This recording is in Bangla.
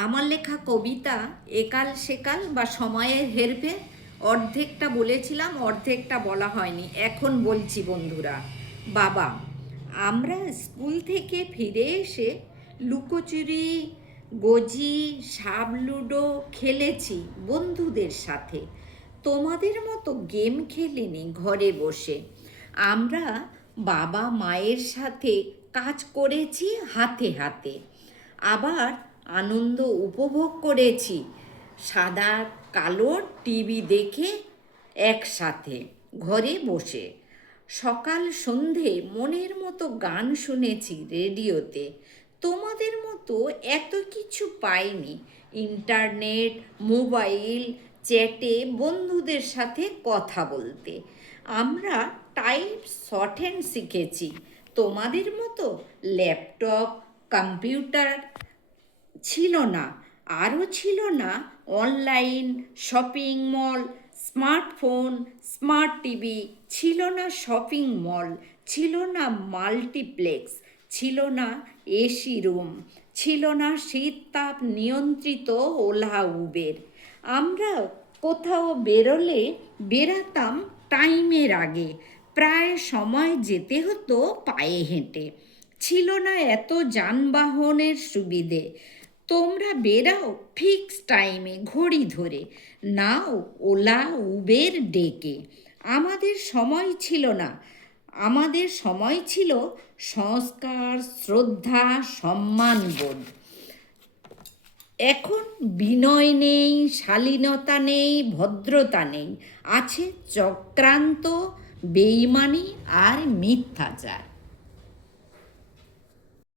আমার লেখা কবিতা একাল সেকাল বা সময়ের হেরফের, অর্ধেকটা বলেছিলাম, অর্ধেকটা বলা হয়নি, এখন বলছি বন্ধুরা। বাবা, আমরা স্কুল থেকে ফিরে এসে লুকোচুরি, গোজি, সাপ লুডো খেলেছি বন্ধুদের সাথে। তোমাদের মতো গেম খেলিনি ঘরে বসে। আমরা বাবা মায়ের সাথে কাজ করেছি হাতে হাতে, আবার আনন্দ উপভোগ করেছি সাদা কালো টিভি দেখে একসাথে ঘরে বসে। সকাল সন্ধে মনের মতো গান শুনেছি রেডিওতে। তোমাদের মতো এত কিছু পাইনি, ইন্টারনেট, মোবাইল, চ্যাটে বন্ধুদের সাথে কথা বলতে। আমরা টাইপ শর্ট হ্যান্ড শিখেছি, তোমাদের মতো ল্যাপটপ, কম্পিউটার ছিল না। আরও ছিল না online shopping mall, smartphone, smart TV, ছিল না শপিং মল, ছিল না মাল্টিপ্লেক্স, ছিল না এসি রুম, ছিল না শীত তাপ নিয়ন্ত্রিত ওলা উবের। আমরা কোথাও বেরাতাম টাইমের আগে, প্রায় সময় যেতে হতো পায়ে হেঁটে। ছিল না এত যানবাহনের সুবিধে। তোমরা বেরাও ফিক্স টাইমে ঘড়ি ধরে, নাও ওলা উবের ডেকে। আমাদের সময় ছিল না, আমাদের সময় ছিল সংস্কার, শ্রদ্ধা, সম্মানবোধ। এখন বিনয় নেই, শালীনতা নেই, ভদ্রতা নেই, আছে চক্রান্ত, বেইমানি আর মিথ্যাচার।